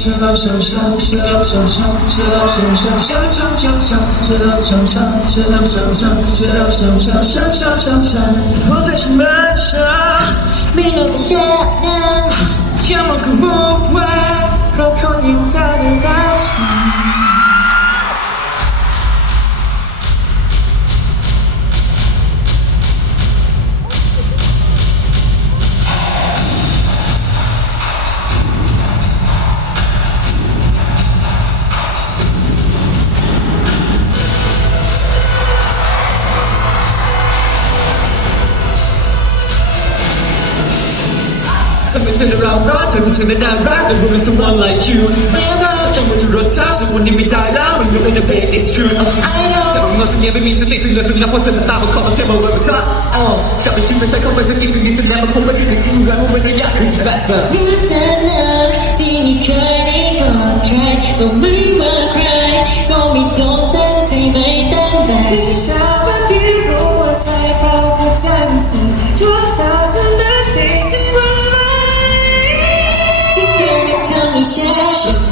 街道上上，街道上上，街道上上，上上上上，街道上上，街道上上，街道上上，上上上上。我在心门上，你的笑脸，怎么过不完？Something around that, everything that I'm right, there will be someone like you. And I don't want to run fast, I won't even die now, and you'll never pay this true. I know. Tell me nothing ever means the things you love, and I want to have a common table where we're at. Oh, tell me she's a psycho, but if you need to never come with you, then you'll never win the yacht, you're better. You're so lucky, you can't even cry, but we're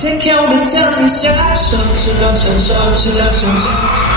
Take care of me, tell me, shut up, shut up, shut up, shut up, shut